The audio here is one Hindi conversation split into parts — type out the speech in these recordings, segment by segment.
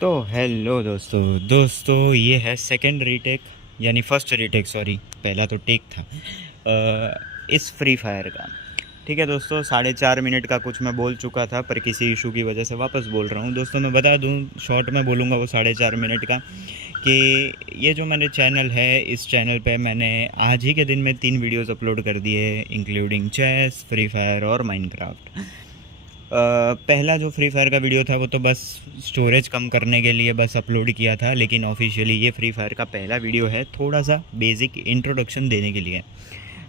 तो हेलो दोस्तों ये है सेकंड रीटेक यानी फर्स्ट रीटेक, सॉरी पहला तो टेक था इस फ्री फायर का। ठीक है दोस्तों, 4.5 मिनट का कुछ मैं बोल चुका था पर किसी इशू की वजह से वापस बोल रहा हूँ। दोस्तों मैं बता दूँ, शॉर्ट में बोलूँगा वो 4.5 मिनट का, कि ये जो मेरे चैनल है, इस चैनल पे मैंने आज ही के दिन में 3 वीडियोज़ अपलोड कर दिए, इंक्लूडिंग चेस, फ्री फायर और माइनक्राफ्ट। पहला जो फ्री फायर का वीडियो था वो तो बस स्टोरेज कम करने के लिए बस अपलोड किया था, लेकिन ऑफिशियली ये फ्री फायर का पहला वीडियो है, थोड़ा सा बेसिक इंट्रोडक्शन देने के लिए।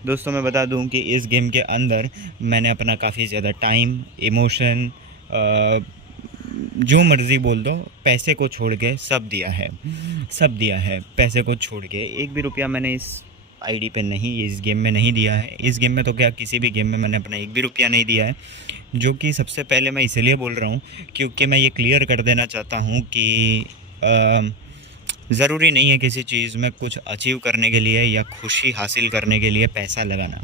दोस्तों मैं बता दूं कि इस गेम के अंदर मैंने अपना काफ़ी ज़्यादा टाइम, इमोशन, जो मर्ज़ी बोल दो, पैसे को छोड़ के सब दिया है। पैसे को छोड़ के एक भी रुपया मैंने इस आईडी पे नहीं, इस गेम में नहीं दिया है। इस गेम में तो क्या, किसी भी गेम में मैंने अपना एक भी रुपया नहीं दिया है। जो कि सबसे पहले मैं इसलिए बोल रहा हूँ क्योंकि मैं ये क्लियर कर देना चाहता हूँ कि ज़रूरी नहीं है किसी चीज़ में कुछ अचीव करने के लिए या खुशी हासिल करने के लिए पैसा लगाना।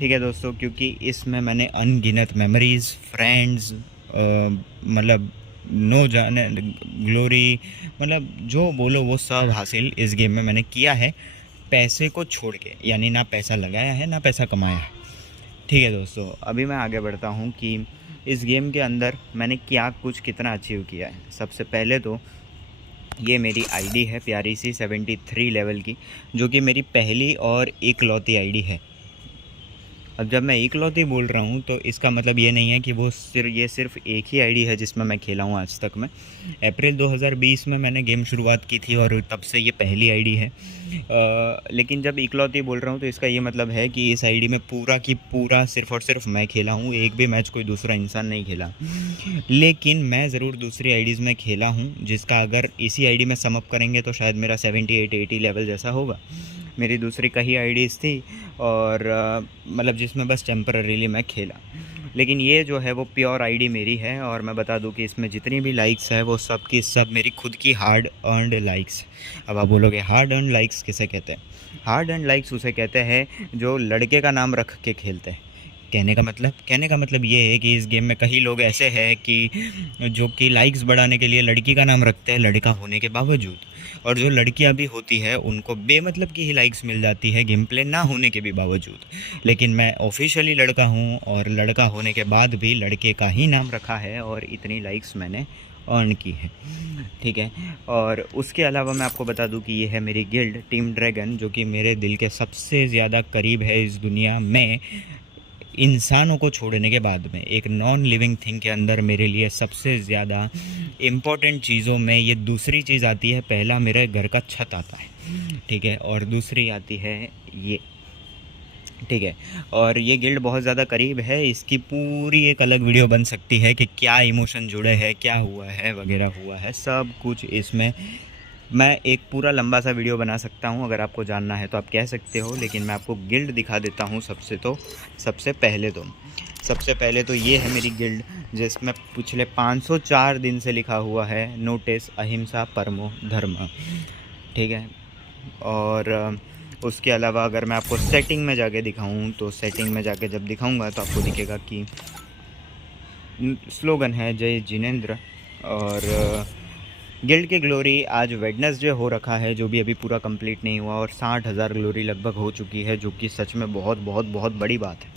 ठीक है दोस्तों, क्योंकि इसमें मैंने अनगिनत मेमोरीज़, फ्रेंड्स, मतलब नो जाने ग्लोरी, मतलब जो बोलो वो सब हासिल इस गेम में मैंने किया है, पैसे को छोड़ के। यानी ना पैसा लगाया है ना पैसा कमाया है। ठीक है दोस्तों, अभी मैं आगे बढ़ता हूँ कि इस गेम के अंदर मैंने क्या कुछ कितना अचीव किया है। सबसे पहले तो ये मेरी आईडी है प्यारी सी 73 लेवल की, जो कि मेरी पहली और इकलौती आईडी है। अब जब मैं इकलौती बोल रहा हूँ तो इसका मतलब ये नहीं है कि वो सिर्फ एक ही आईडी है जिसमें मैं खेला हूँ आज तक में। अप्रैल 2020 में मैंने गेम शुरुआत की थी और तब से ये पहली आईडी है। लेकिन जब इकलौती बोल रहा हूँ तो इसका ये मतलब है कि इस आईडी में पूरा की पूरा सिर्फ और सिर्फ मैं खेला हूँ, एक भी मैच कोई दूसरा इंसान नहीं खेला। लेकिन मैं ज़रूर दूसरी आईडीज़ में खेला हूँ, जिसका अगर इसी आईडी में समअप करेंगे तो शायद मेरा 78-80 लेवल जैसा होगा। मेरी दूसरी कई आईडीज़ थी और मतलब जिसमें बस टेम्पररीली मैं खेला। लेकिन ये जो है वो प्योर आईडी मेरी है, और मैं बता दूं कि इसमें जितनी भी लाइक्स है वो सब की सब मेरी खुद की हार्ड अर्नड लाइक्स। अब आप बोलोगे हार्ड अर्नड लाइक्स किसे कहते हैं? हार्ड अर्नड लाइक्स उसे कहते हैं जो लड़के का नाम रख के खेलते हैं। कहने का मतलब ये है कि इस गेम में कई लोग ऐसे हैं कि जो कि लाइक्स बढ़ाने के लिए लड़की का नाम रखते हैं लड़का होने के बावजूद, और जो लड़कियां भी होती है उनको बेमतलब की ही लाइक्स मिल जाती है गेम प्ले ना होने के भी बावजूद। लेकिन मैं ऑफिशियली लड़का हूँ और लड़का होने के बाद भी लड़के का ही नाम रखा है और इतनी लाइक्स मैंने अर्न की है। ठीक है, और उसके अलावा मैं आपको बता दूं कि ये है मेरी गिल्ड टीम ड्रैगन, जो कि मेरे दिल के सबसे ज़्यादा करीब है इस दुनिया में। इंसानों को छोड़ने के बाद में एक नॉन लिविंग थिंग के अंदर मेरे लिए सबसे ज़्यादा इम्पॉर्टेंट चीज़ों में ये दूसरी चीज़ आती है। पहला मेरे घर का छत आता है, ठीक है, और दूसरी आती है ये। ठीक है, और ये गिल्ड बहुत ज़्यादा करीब है, इसकी पूरी एक अलग वीडियो बन सकती है कि क्या इमोशन जुड़े हैं, क्या हुआ है वगैरह हुआ है, सब कुछ इसमें मैं एक पूरा लंबा सा वीडियो बना सकता हूँ। अगर आपको जानना है तो आप कह सकते हो, लेकिन मैं आपको गिल्ड दिखा देता हूँ। सबसे पहले तो ये है मेरी गिल्ड, जिसमें पिछले 504 दिन से लिखा हुआ है नोटिस अहिंसा परमो धर्म। ठीक है, और उसके अलावा अगर मैं आपको सेटिंग में जाके दिखाऊं तो सेटिंग में जाके जब दिखाऊंगा तो आपको दिखेगा कि स्लोगन है जय जिनेंद्र। और गिल्ड की ग्लोरी आज वेडनेसडे हो रखा है, जो भी अभी पूरा कंप्लीट नहीं हुआ, और 60,000 ग्लोरी लगभग हो चुकी है, जो कि सच में बहुत बहुत बहुत बड़ी बात है।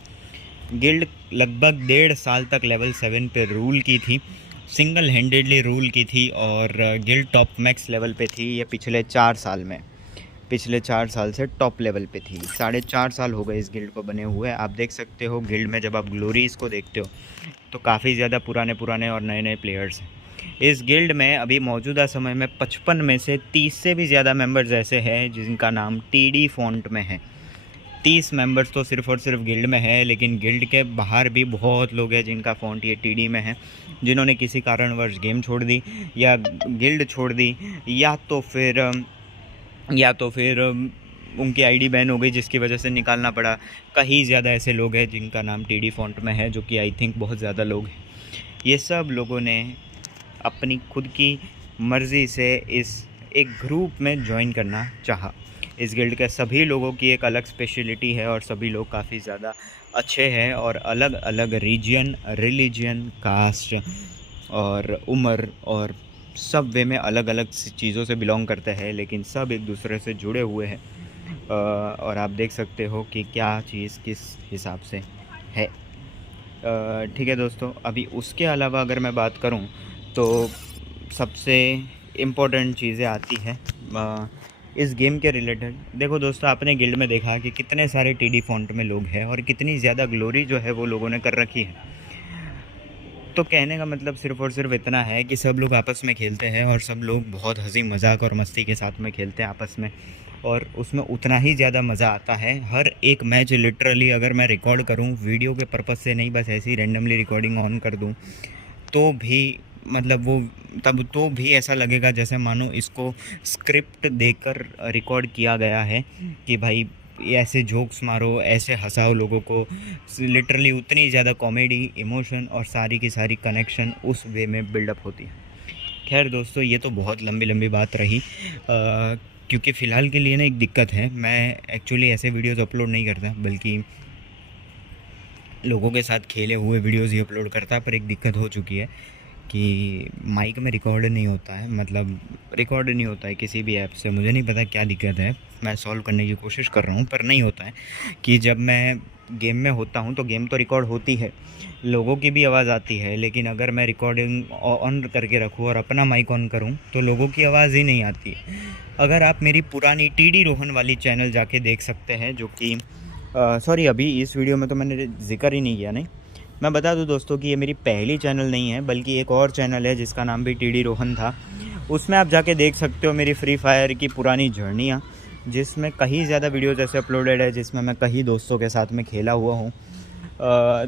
गिल्ड लगभग 1.5 साल तक लेवल 7 पे रूल की थी, सिंगल हैंडेडली रूल की थी, और गिल्ड टॉप मैक्स लेवल पे थी ये पिछले 4 साल से टॉप लेवल पे थी। 4.5 साल हो गए इस गिल्ड को बने हुए। आप देख सकते हो गिल्ड में जब आप ग्लोरीज को देखते हो तो काफ़ी ज़्यादा पुराने और नए नए प्लेयर्स हैं इस गिल्ड में। अभी मौजूदा समय में 55 में से 30 से भी ज़्यादा मेंबर्स ऐसे हैं जिनका नाम टीडी फॉन्ट में है। 30 मेंबर्स तो सिर्फ़ और सिर्फ गिल्ड में है, लेकिन गिल्ड के बाहर भी बहुत लोग हैं जिनका फ़ॉन्ट ये टीडी में है, जिन्होंने किसी कारणवश गेम छोड़ दी या गिल्ड छोड़ दी, या तो फिर उनकी आईडी बैन हो गई जिसकी वजह से निकालना पड़ा। कहीं ज़्यादा ऐसे लोग हैं जिनका नाम टीडी फॉन्ट में है, जो कि आई थिंक बहुत ज़्यादा लोग हैं। ये सब लोगों ने अपनी खुद की मर्ज़ी से इस एक ग्रुप में ज्वाइन करना चाहा। इस गिल्ड के सभी लोगों की एक अलग स्पेशलिटी है और सभी लोग काफ़ी ज़्यादा अच्छे हैं, और अलग अलग रीजन, रिलीजन, कास्ट और उम्र और सब वे में अलग अलग चीज़ों से बिलोंग करते हैं, लेकिन सब एक दूसरे से जुड़े हुए हैं। और आप देख सकते हो कि क्या चीज़ किस हिसाब से है। ठीक है दोस्तों, अभी उसके अलावा अगर मैं बात करूं तो सबसे इम्पोर्टेंट चीज़ें आती है इस गेम के रिलेटेड। देखो दोस्तों, आपने गिल्ड में देखा कि कितने सारे टीडी फॉन्ट में लोग हैं और कितनी ज़्यादा ग्लोरी जो है वो लोगों ने कर रखी है। तो कहने का मतलब सिर्फ़ और सिर्फ इतना है कि सब लोग आपस में खेलते हैं और सब लोग बहुत हंसी मजाक और मस्ती के साथ में खेलते हैं आपस में, और उसमें उतना ही ज़्यादा मज़ा आता है। हर एक मैच लिटरली अगर मैं रिकॉर्ड करूं वीडियो के पर्पज़ से नहीं, बस ऐसे ही रैंडमली रिकॉर्डिंग ऑन कर दूं, तो भी मतलब वो तब तो भी ऐसा लगेगा जैसे मानो इसको स्क्रिप्ट देकर रिकॉर्ड किया गया है कि भाई ऐसे जोक्स मारो, ऐसे हंसाओ लोगों को। लिटरली उतनी ज़्यादा कॉमेडी, इमोशन और सारी की सारी कनेक्शन उस वे में बिल्डअप होती है। खैर दोस्तों, ये तो बहुत लंबी लंबी बात रही, क्योंकि फ़िलहाल के लिए ना एक दिक्कत है, मैं एक्चुअली ऐसे वीडियोज़ अपलोड नहीं करता, बल्कि लोगों के साथ खेले हुए वीडियोज़ ही अपलोड करता। पर एक दिक्कत हो चुकी है कि माइक में रिकॉर्ड नहीं होता है, मतलब रिकॉर्ड नहीं होता है किसी भी ऐप से। मुझे नहीं पता क्या दिक्कत है, मैं सॉल्व करने की कोशिश कर रहा हूँ, पर नहीं होता है कि जब मैं गेम में होता हूँ तो गेम तो रिकॉर्ड होती है, लोगों की भी आवाज़ आती है, लेकिन अगर मैं रिकॉर्डिंग ऑन करके रखूँ और अपना माइक ऑन करूँ तो लोगों की आवाज़ ही नहीं आती है। अगर आप मेरी पुरानी टीडी रोहन वाली चैनल जाके देख सकते हैं, जो कि सॉरी, अभी इस वीडियो में तो मैंने जिक्र ही नहीं किया। नहीं, मैं बता दूं दोस्तों कि ये मेरी पहली चैनल नहीं है, बल्कि एक और चैनल है जिसका नाम भी टीडी रोहन था। उसमें आप जाके देख सकते हो मेरी फ्री फायर की पुरानी जर्नियाँ, जिसमें कहीं ज़्यादा वीडियोज़ ऐसे अपलोडेड है जिसमें मैं कई दोस्तों के साथ में खेला हुआ हूँ।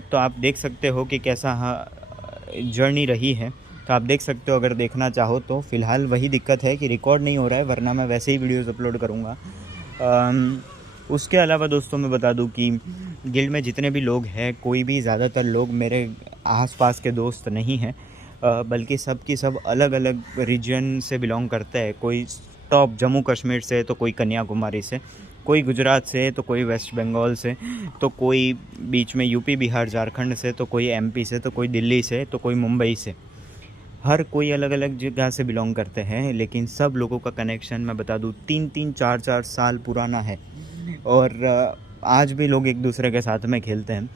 तो आप देख सकते हो कि कैसा जर्नी रही है। तो आप देख सकते हो अगर देखना चाहो तो। फ़िलहाल वही दिक्कत है कि रिकॉर्ड नहीं हो रहा है, वरना मैं वैसे ही वीडियोज़ अपलोड करूँगा। उसके अलावा दोस्तों मैं बता दूं कि गिल्ड में जितने भी लोग हैं, कोई भी ज़्यादातर लोग मेरे आसपास के दोस्त नहीं हैं, बल्कि सब की सब अलग अलग रीजन से बिलोंग करते हैं। कोई टॉप जम्मू कश्मीर से, तो कोई कन्याकुमारी से, कोई गुजरात से, तो कोई वेस्ट बंगाल से, तो कोई बीच में यूपी बिहार झारखंड से, तो कोई एमपी से, तो कोई दिल्ली से, तो कोई मुंबई से। हर कोई अलग अलग जगह से बिलोंग करते हैं, लेकिन सब लोगों का कनेक्शन मैं बता दूं 3-3 4-4 साल पुराना है। और आज भी लोग एक दूसरे के साथ में खेलते हैं,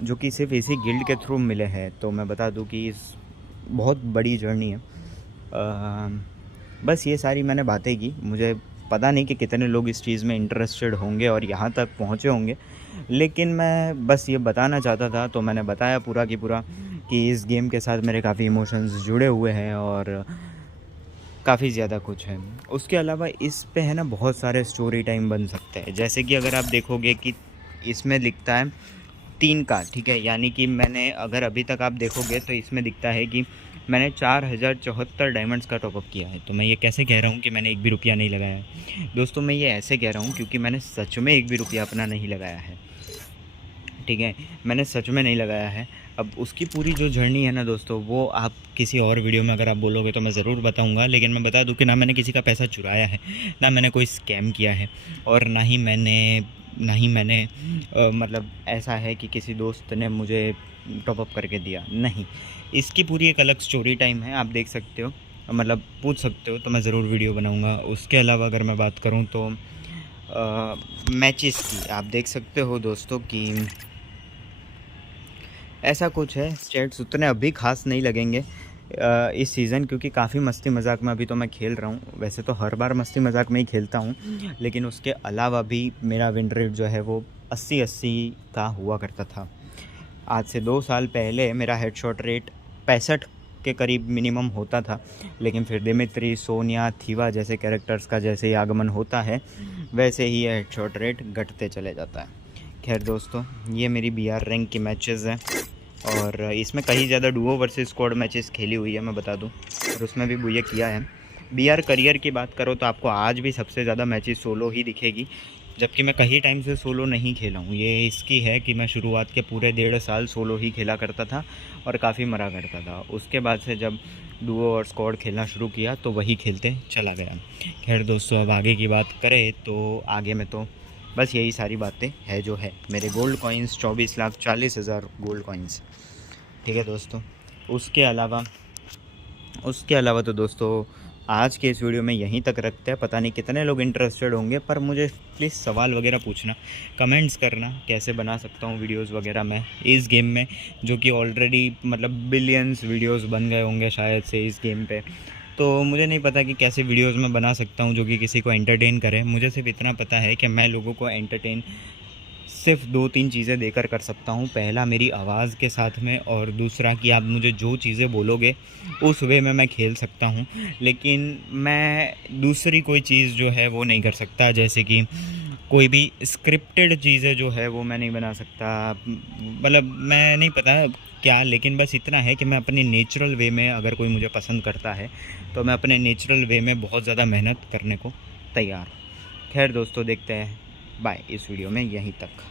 जो कि सिर्फ इसी गिल्ड के थ्रू मिले हैं। तो मैं बता दूं कि इस बहुत बड़ी जर्नी है। बस ये सारी मैंने बातें की। मुझे पता नहीं कि कितने लोग इस चीज़ में इंटरेस्टेड होंगे और यहाँ तक पहुँचे होंगे, लेकिन मैं बस ये बताना चाहता था, तो मैंने बताया पूरा की पूरा कि इस गेम के साथ मेरे काफ़ी इमोशंस जुड़े हुए हैं और काफ़ी ज़्यादा कुछ है। उसके अलावा इस पे है ना बहुत सारे स्टोरी टाइम बन सकते हैं। जैसे कि अगर आप देखोगे कि इसमें लिखता है 3 का, ठीक है, यानी कि मैंने अगर अभी तक आप देखोगे तो इसमें दिखता है कि मैंने 4074 डायमंड्स का टॉपअप किया है। तो मैं ये कैसे कह रहा हूँ कि मैंने एक भी रुपया नहीं लगाया है दोस्तों? मैं ये ऐसे कह रहा हूँ क्योंकि मैंने सच में एक भी रुपया अपना नहीं लगाया है, ठीक है, मैंने सच में नहीं लगाया है। अब उसकी पूरी जो जर्नी है ना दोस्तों, वो आप किसी और वीडियो में अगर आप बोलोगे तो मैं ज़रूर बताऊंगा। लेकिन मैं बता दूं कि ना मैंने किसी का पैसा चुराया है, ना मैंने कोई स्कैम किया है, और ना ही मैंने मतलब ऐसा है कि किसी दोस्त ने मुझे टॉपअप करके दिया, नहीं। इसकी पूरी एक अलग स्टोरी टाइम है, आप देख सकते हो, मतलब पूछ सकते हो, तो मैं ज़रूर वीडियो बनाऊँगा। उसके अलावा अगर मैं बात करूँ तो मैचेस की आप देख सकते हो दोस्तों कि ऐसा कुछ है। स्टेट्स उतने अभी खास नहीं लगेंगे इस सीज़न, क्योंकि काफ़ी मस्ती मजाक में अभी तो मैं खेल रहा हूँ। वैसे तो हर बार मस्ती मजाक में ही खेलता हूँ, लेकिन उसके अलावा भी मेरा विन रेट जो है वो 80-80 का हुआ करता था। आज से 2 साल पहले मेरा हेडशॉट रेट 65 के करीब मिनिमम होता था, लेकिन फिर दिमित्री, सोनिया, थीवा जैसे कैरेक्टर्स का जैसे ही आगमन होता है, वैसे ही हेडशॉट रेट घटते चले जाता है। खैर दोस्तों, ये मेरी BR रैंक की मैचेस हैं, और इसमें कहीं ज़्यादा डुओ वर्सेस स्क्वाड मैचेस खेली हुई है मैं बता दूं, और उसमें भी ये किया है। BR करियर की बात करो तो आपको आज भी सबसे ज़्यादा मैचेस सोलो ही दिखेगी, जबकि मैं कहीं टाइम से सोलो नहीं खेला हूँ। ये इसकी है कि मैं शुरुआत के पूरे 1.5 साल सोलो ही खेला करता था और काफ़ी मरा करता था। उसके बाद से जब डुओ और स्क्वाड खेलना शुरू किया तो वही खेलते चला गया। खैर दोस्तों, अब आगे की बात करें तो आगे में तो बस यही सारी बातें है जो है। मेरे गोल्ड कॉइन्स 24,40,000 गोल्ड कॉइन्स, ठीक है दोस्तों। उसके अलावा उसके अलावा तो दोस्तों आज के इस वीडियो में यहीं तक रखते हैं। पता नहीं कितने लोग इंटरेस्टेड होंगे, पर मुझे प्लीज़ सवाल वगैरह पूछना, कमेंट्स करना कैसे बना सकता हूँ वीडियोस वगैरह मैं इस गेम में, जो कि ऑलरेडी मतलब बिलियंस वीडियोस बन गए होंगे शायद से इस गेम पे। तो मुझे नहीं पता कि कैसे वीडियोस मैं बना सकता हूँ जो कि किसी को एंटरटेन करे। मुझे सिर्फ इतना पता है कि मैं लोगों को एंटरटेन सिर्फ 2-3 चीज़ें देकर कर सकता हूँ। पहला मेरी आवाज़ के साथ में, और दूसरा कि आप मुझे जो चीज़ें बोलोगे उस वे में मैं खेल सकता हूँ। लेकिन मैं दूसरी कोई चीज़ जो है वो नहीं कर सकता, जैसे कि कोई भी स्क्रिप्टेड चीज़ें जो है वो मैं नहीं बना सकता। मतलब मैं नहीं पता क्या, लेकिन बस इतना है कि मैं अपने नेचुरल वे में, अगर कोई मुझे पसंद करता है तो मैं अपने नेचुरल वे में बहुत ज़्यादा मेहनत करने को तैयार हूँ। खैर दोस्तों, देखते हैं। बाय। इस वीडियो में यहीं तक।